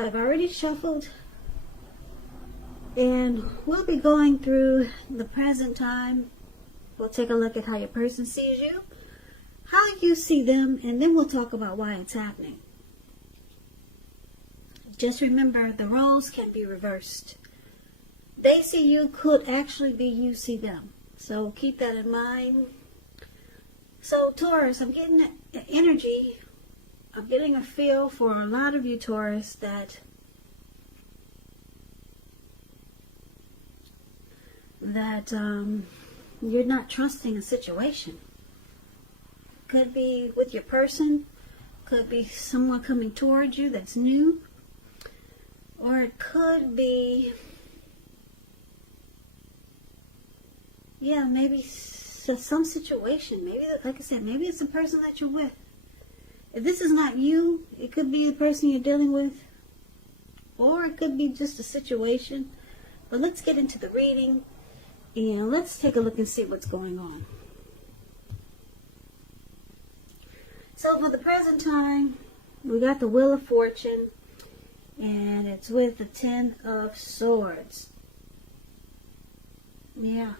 I've already shuffled, and we'll be going through the present time. We'll take a look at how your person sees you, how you see them, and then we'll talk about why it's happening. Just remember, the roles can be reversed. They see you could actually be you see them. So keep that in mind. So Taurus, I'm getting the energy. I'm getting a feel for a lot of you Taurus that you're not trusting a situation. Could be with your person, could be someone coming towards you that's new, or it could be, yeah, maybe some situation. Maybe, like I said, maybe it's the person that you're with. If this is not you, it could be the person you're dealing with, or it could be just a situation. But let's get into the reading, and let's take a look and see what's going on. So for the present time, we got the Wheel of Fortune, and it's with the 10 of Swords. Yeah.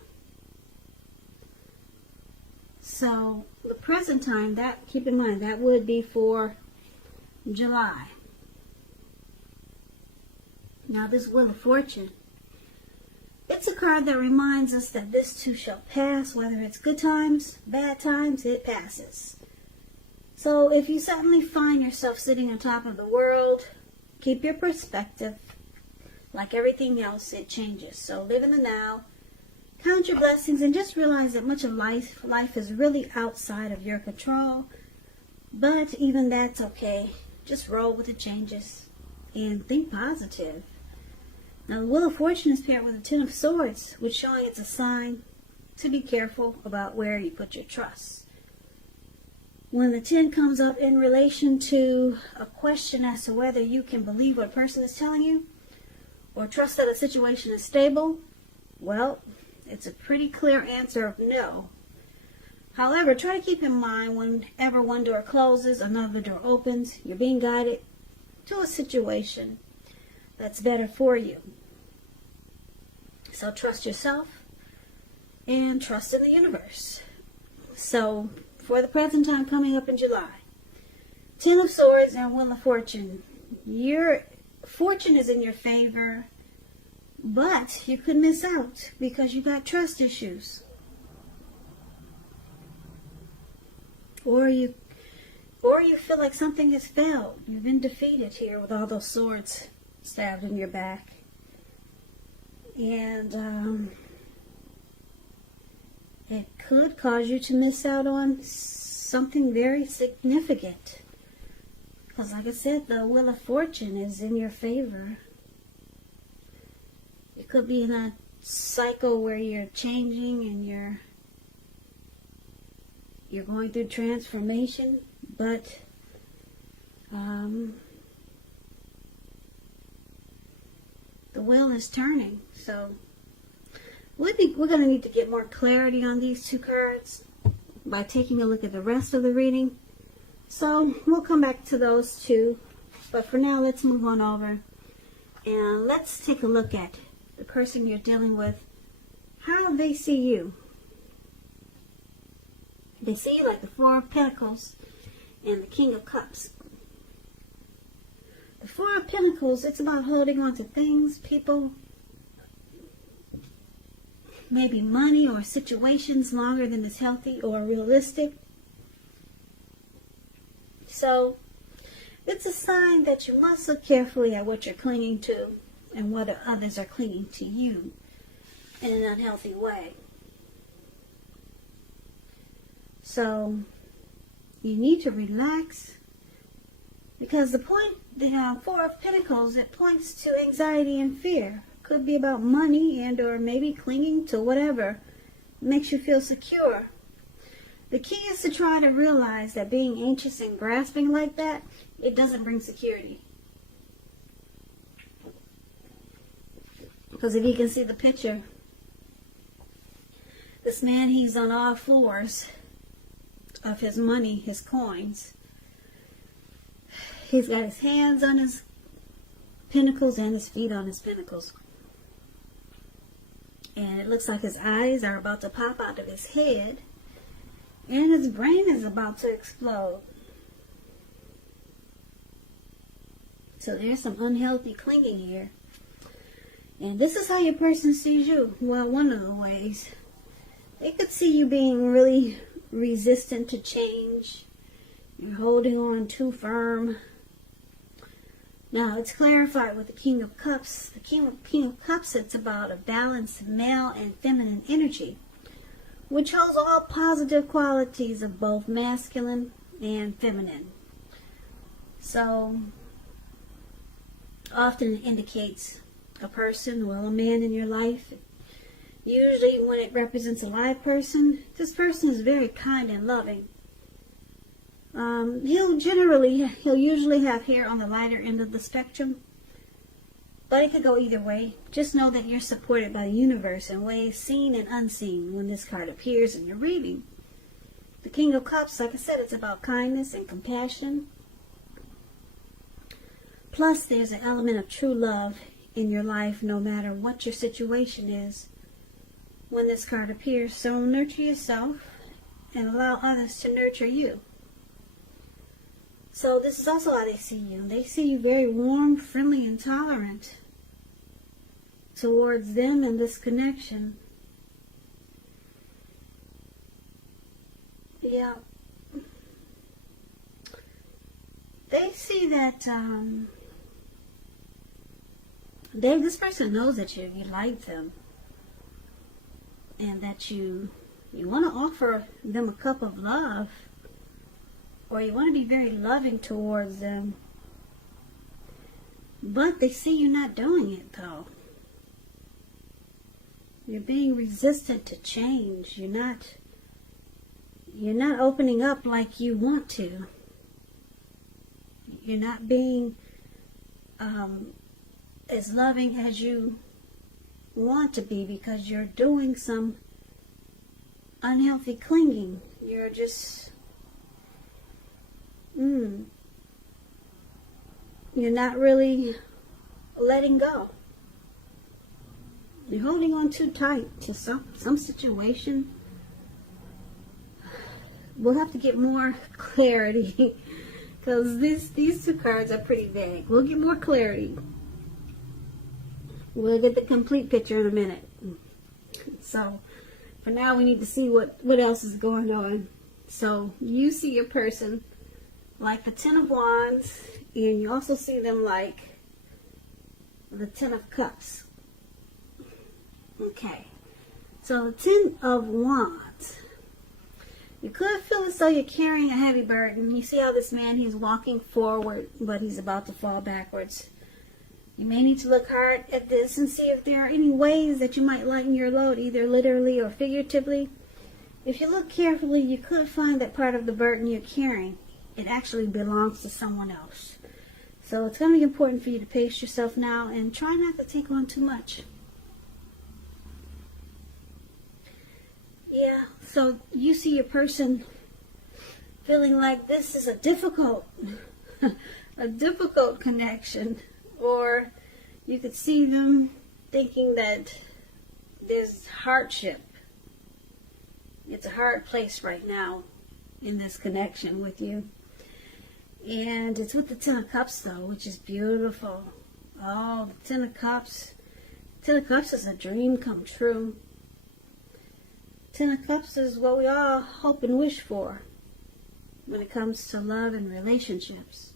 So the present time, that, keep in mind, that would be for July. Now this Wheel of Fortune, it's a card that reminds us that this too shall pass. Whether it's good times, bad times, it passes. So if you suddenly find yourself sitting on top of the world, keep your perspective. Like everything else, it changes. So live in the now. Count your blessings and just realize that much of life is really outside of your control. But even that's okay. Just roll with the changes and think positive. Now the Wheel of Fortune is paired with the 10 of Swords, which showing it's a sign to be careful about where you put your trust. When the 10 comes up in relation to a question as to whether you can believe what a person is telling you or trust that a situation is stable, well, it's a pretty clear answer of no. However, try to keep in mind whenever one door closes, another door opens. You're being guided to a situation that's better for you. So trust yourself and trust in the universe. So for the present time coming up in July, 10 of Swords and Wheel of Fortune. Your fortune is in your favor. But you could miss out because you got trust issues. Or you feel like something has failed. You've been defeated here with all those swords stabbed in your back. And it could cause you to miss out on something very significant. Because like I said, the Wheel of Fortune is in your favor. It could be in a cycle where you're changing and you're going through transformation, but the wheel is turning. So we're going to need to get more clarity on these two cards by taking a look at the rest of the reading. So we'll come back to those two, but for now let's move on over and let's take a look at the person you're dealing with, how they see you. They see you like the Four of Pentacles and the King of Cups. The Four of Pentacles, it's about holding on to things, people, maybe money or situations longer than is healthy or realistic. So it's a sign that you must look carefully at what you're clinging to and whether others are clinging to you in an unhealthy way. So you need to relax, because the Four of Pentacles, it points to anxiety and fear. Could be about money and or maybe clinging to whatever makes you feel secure. The key is to try to realize that being anxious and grasping like that, it doesn't bring security. Because if you can see the picture, this man, he's on all fours of his money, his coins. He's got his hands on his pentacles and his feet on his pentacles. And it looks like his eyes are about to pop out of his head. And his brain is about to explode. So there's some unhealthy clinging here. And this is how your person sees you. Well, one of the ways. They could see you being really resistant to change. You're holding on too firm. Now, it's clarified with the King of Cups. The King of Cups, it's about a balance of male and feminine energy, which holds all positive qualities of both masculine and feminine. So, often indicates a person, well, a man in your life. Usually when it represents a live person, this person is very kind and loving. He'll usually have hair on the lighter end of the spectrum, but it could go either way. Just know that you're supported by the universe in ways seen and unseen when this card appears in your reading. The King of Cups, like I said, it's about kindness and compassion. Plus, there's an element of true love in your life, no matter what your situation is when this card appears. So nurture yourself and allow others to nurture you. So this is also how they see you. They see you very warm, friendly, and tolerant towards them and this connection. Yeah. They see that this person knows that you like them, and that you want to offer them a cup of love, or you want to be very loving towards them. But they see you not doing it, though. You're being resistant to change. You're not opening up like you want to. You're not being as loving as you want to be, because you're doing some unhealthy clinging. You're just you're not really letting go. You're holding on too tight to some situation. We'll have to get more clarity because these two cards are pretty vague. We'll get more clarity. We'll get the complete picture in a minute. So for now, we need to see what else is going on. So you see your person like the Ten of Wands, and you also see them like the Ten of Cups. Okay, so the Ten of Wands. You could feel as though you're carrying a heavy burden. You see how this man, he's walking forward, but he's about to fall backwards. You may need to look hard at this and see if there are any ways that you might lighten your load, either literally or figuratively. If you look carefully, you could find that part of the burden you're carrying, it actually belongs to someone else. So it's going to be important for you to pace yourself now and try not to take on too much. Yeah, so you see your person feeling like this is a difficult connection, or you could see them thinking that there's hardship. It's a hard place right now in this connection with you. And it's with the Ten of Cups, though, which is beautiful. Oh, the Ten of Cups. Ten of Cups is a dream come true. Ten of Cups is what we all hope and wish for when it comes to love and relationships.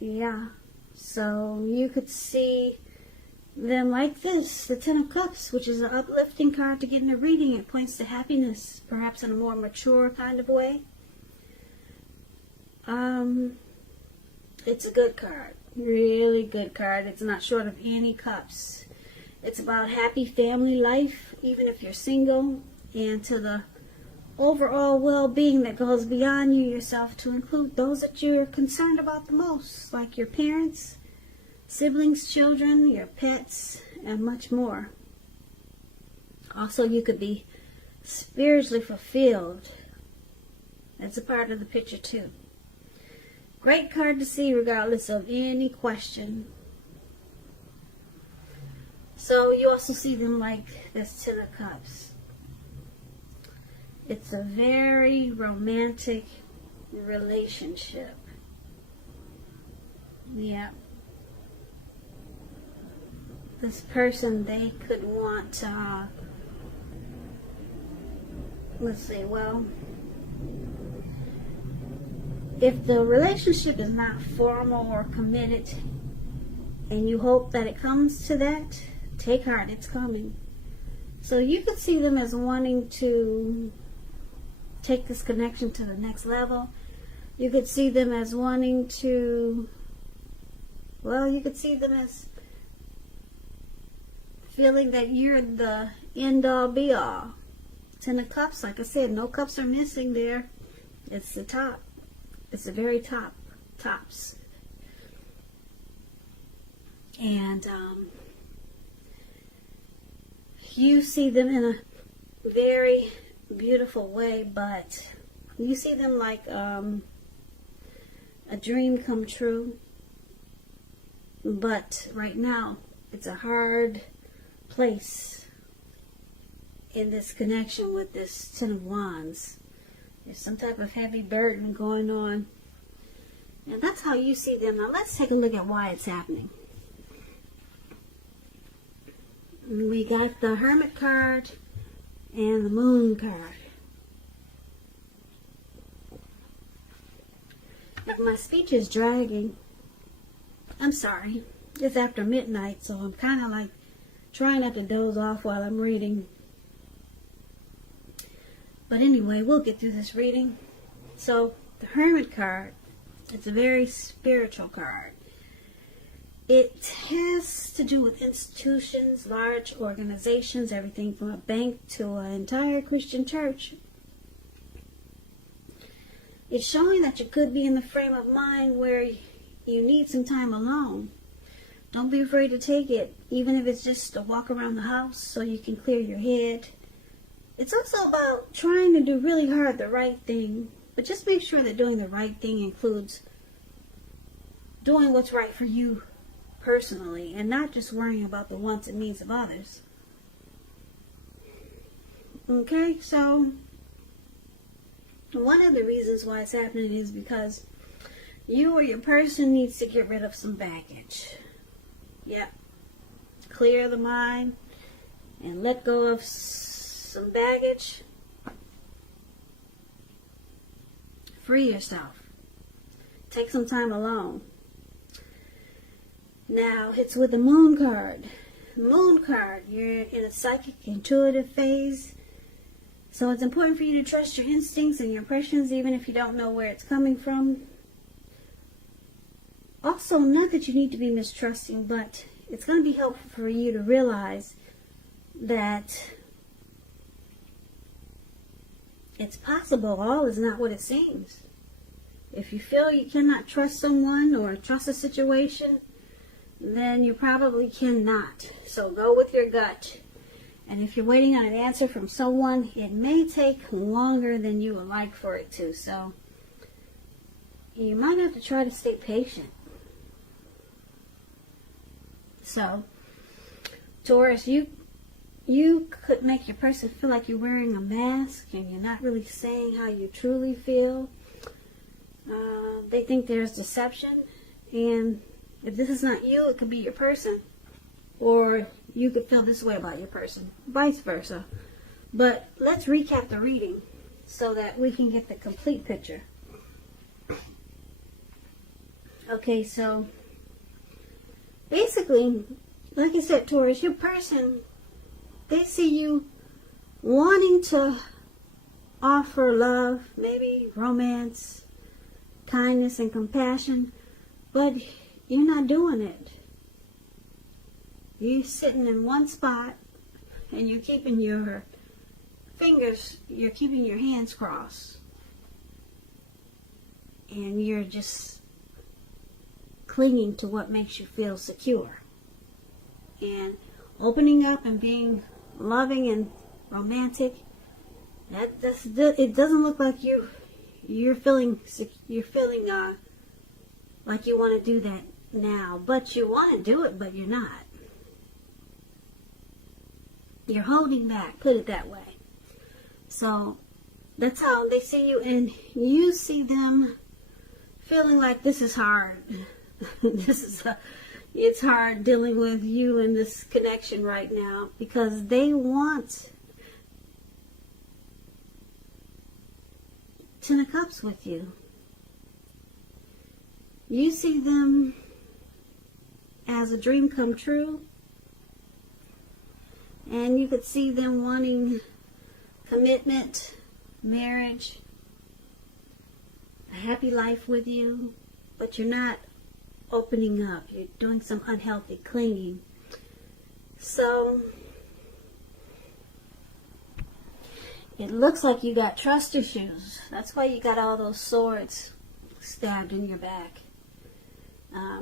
Yeah, so you could see them like this, the Ten of Cups, which is an uplifting card to get in a reading. It points to happiness, perhaps in a more mature kind of way. It's a good card, really good card. It's not short of any cups. It's about happy family life, even if you're single, and to the overall well-being that goes beyond you yourself, to include those that you're concerned about the most, like your parents, siblings, children, your pets, and much more. Also, you could be spiritually fulfilled. That's a part of the picture too. Great card to see regardless of any question. So you also see them like this Ten of Cups. It's a very romantic relationship. Yeah. This person, they could want, let's see, well, if the relationship is not formal or committed and you hope that it comes to that, take heart, it's coming. So you could see them as wanting to take this connection to the next level. You could see them as wanting to, well, you could see them as feeling that you're the end all be all. Ten of Cups, like I said, no cups are missing there. It's the top. It's the very tops. And you see them in a very beautiful way, but you see them like a dream come true. But right now, it's a hard place in this connection with this Ten of Wands. There's some type of heavy burden going on. And that's how you see them. Now let's take a look at why it's happening. We got the Hermit card and the Moon card. If my speech is dragging, I'm sorry. It's after midnight, so I'm kind of like trying not to doze off while I'm reading. But anyway, we'll get through this reading. So, the Hermit card, it's a very spiritual card. It has to do with institutions, large organizations, everything from a bank to an entire Christian church. It's showing that you could be in the frame of mind where you need some time alone. Don't be afraid to take it, even if it's just a walk around the house so you can clear your head. It's also about trying to do really hard the right thing, but just make sure that doing the right thing includes doing what's right for you personally and not just worrying about the wants and needs of others. Okay, so one of the reasons why it's happening is because you or your person needs to get rid of some baggage. Yep. Clear the mind and let go of some baggage. Free yourself. Take some time alone. Now, it's with the Moon card. Moon card, you're in a psychic, intuitive phase. So it's important for you to trust your instincts and your impressions, even if you don't know where it's coming from. Also, not that you need to be mistrusting, but it's going to be helpful for you to realize that it's possible all is not what it seems. If you feel you cannot trust someone or trust a situation, then you probably cannot. So go with your gut. And if you're waiting on an answer from someone, it may take longer than you would like for it to. So you might have to try to stay patient. So, Taurus, you could make your person feel like you're wearing a mask and you're not really saying how you truly feel. They think there's deception, and if this is not you, it could be your person. Or you could feel this way about your person, vice versa. But let's recap the reading so that we can get the complete picture. Okay, so basically, like I said, Taurus, your person, they see you wanting to offer love, maybe romance, kindness, and compassion, but you're not doing it. You're sitting in one spot and you're keeping your fingers, you're keeping your hands crossed. And you're just clinging to what makes you feel secure. And opening up and being loving and romantic, it doesn't look like you're feeling like you want to do that now. But you want to do it, but you're not. You're holding back, put it that way. So that's how they see you, and you see them feeling like this is hard. It's hard dealing with you in this connection right now, because they want Ten of Cups with you. You see them as a dream come true, and you could see them wanting commitment, marriage, a happy life with you, but you're not opening up. You're doing some unhealthy clinging. So it looks like you got trust issues. That's why you got all those swords stabbed in your back.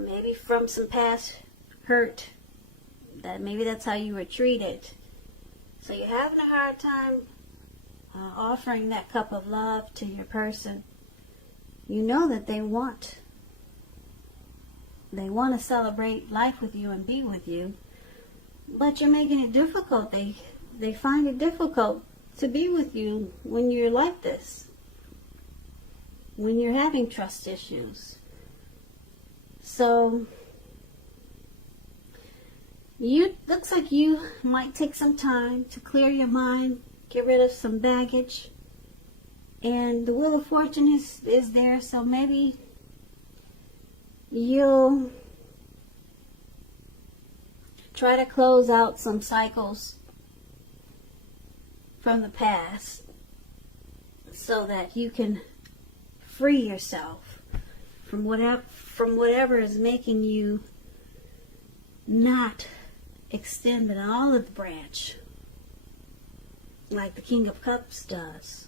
Maybe from some past hurt. Maybe that's how you were treated. So you're having a hard time offering that cup of love to your person. You know that they want to celebrate life with you and be with you, but you're making it difficult. They find it difficult to be with you when you're like this, when you're having trust issues. So looks like you might take some time to clear your mind, get rid of some baggage, and the Wheel of Fortune is there. So maybe you'll try to close out some cycles from the past so that you can free yourself from whatever is making you not extend an olive branch like the King of Cups does.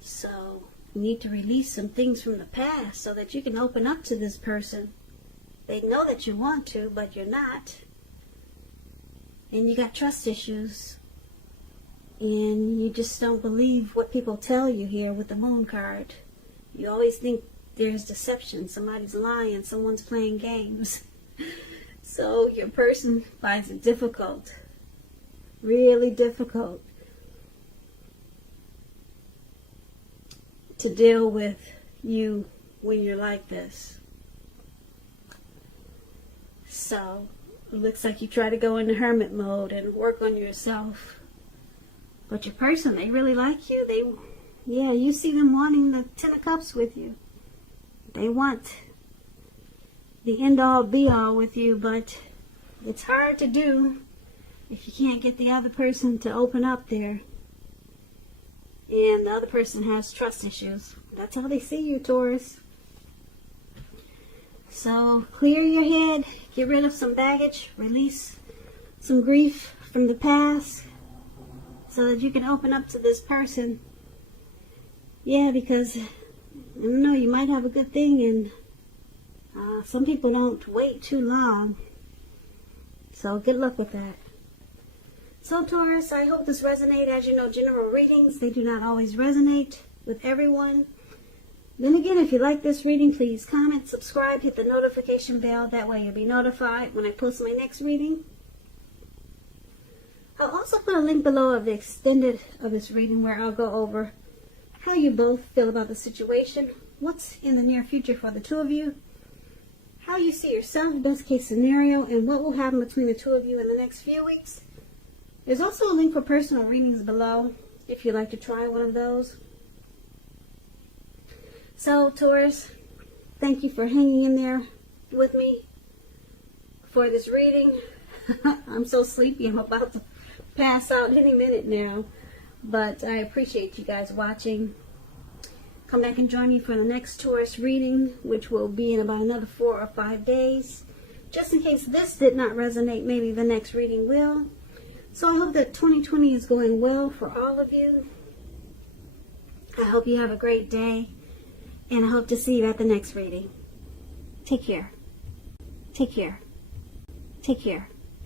So you need to release some things from the past so that you can open up to this person. They know that you want to, but you're not. And you got trust issues. And you just don't believe what people tell you here with the Moon card. You always think there's deception. Somebody's lying. Someone's playing games. So your person finds it difficult. Really difficult to deal with you when you're like this. So it looks like you try to go into hermit mode and work on yourself. But your person, they really like you. You see them wanting the Ten of Cups with you. They want the end-all, be-all with you, but it's hard to do if you can't get the other person to open up there. And the other person has trust issues. That's how they see you, Taurus. So clear your head, get rid of some baggage, release some grief from the past, so that you can open up to this person. Yeah, because, I don't know, you might have a good thing, and some people don't wait too long. So good luck with that. So Taurus, I hope this resonated. As you know, general readings, they do not always resonate with everyone. Then again, if you like this reading, please comment, subscribe, hit the notification bell. That way you'll be notified when I post my next reading. I'll also put a link below of the extended of this reading where I'll go over how you both feel about the situation, what's in the near future for the two of you, how you see yourself, best case scenario, and what will happen between the two of you in the next few weeks. There's also a link for personal readings below if you'd like to try one of those. So Taurus, thank you for hanging in there with me for this reading. I'm so sleepy, I'm about to pass out any minute now, but I appreciate you guys watching. Come back and join me for the next Taurus reading, which will be in about another 4 or 5 days. Just in case this did not resonate, maybe the next reading will. So I hope that 2020 is going well for all of you. I hope you have a great day, and I hope to see you at the next reading. Take care. Take care. Take care.